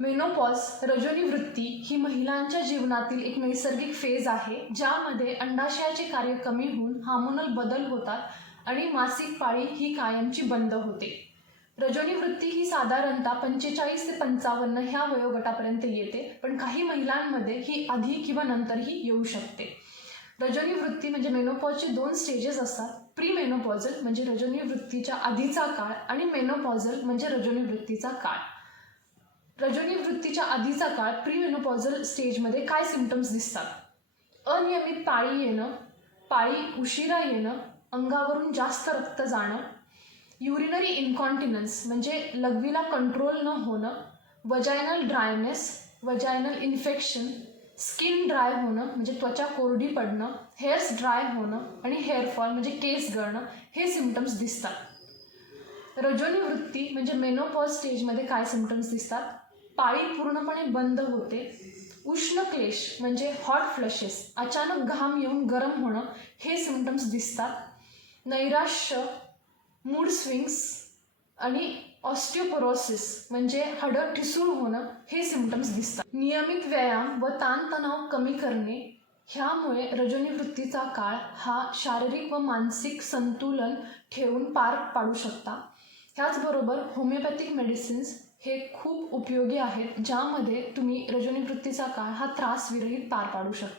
Menopause रजोनी वृत्ती ही महिलांच्या जीवनातील एक नैसर्गिक फेज आहे ज्यामध्ये अंडाशयाचे कार्य कमी होऊन हार्मोनल बदल होतात आणि मासिक पाळी ही कायमची बंद होते. रजोनी वृत्ती ही साधारणतः पंचेचाळीस ते पंचावन्न ह्या वयोगटापर्यंत येते पण काही महिलांमध्ये ही आधी किंवा नंतरही येऊ शकते. रजोनी वृत्ती म्हणजे मेनोपॉजचे दोन स्टेजेस असतात. प्री मेनोपॉझल म्हणजे रजोनी वृत्तीच्या आधीचा काळ आणि मेनोपॉझल म्हणजे रजोनी वृत्तीचा काळ. रजोनी वृत्तीच्या आधीचा काळ प्रीमेनोपॉझल स्टेजमध्ये काय सिमटम्स दिसतात? अनियमित पाळी येणं पाळी उशिरा येणं अंगावरून जास्त रक्त जाणं युरिनरी इन्कॉन्टिनन्स म्हणजे लघवीला कंट्रोल न होणं vaginal dryness vaginal infection skin dry होणं म्हणजे त्वचा कोरडी पडणं हेअर्स ड्राय होणं आणि हेअरफॉल म्हणजे केस गळणं हे सिमटम्स दिसतात. रजोनी वृत्ती म्हणजे मेनोपॉज स्टेजमध्ये काय सिमटम्स दिसतात? पाळी पूर्णपणे बंद होते. उष्ण क्लेश म्हणजे हॉट फ्लशेस अचानक घाम येऊन गरम होणं हे सिमटम्स दिसतात. नैराश्य मूड स्विंग्स आणि ऑस्टिओपोरोसिस म्हणजे हडं ठिसूळ होणं हे सिमटम्स दिसतात. नियमित व्यायाम व ताणतणाव कमी करणे ह्यामुळे रजनीवृत्तीचा काळ हा शारीरिक व मानसिक संतुलन ठेवून पार पाडू शकता. त्याचबरोबर होमिओपॅथिक मेडिसिन्स हे खूप उपयोगी आहेत ज्यामध्ये तुम्ही रजोनिवृत्तीचा काळ हा त्रासविरहित पार पाडू शकता.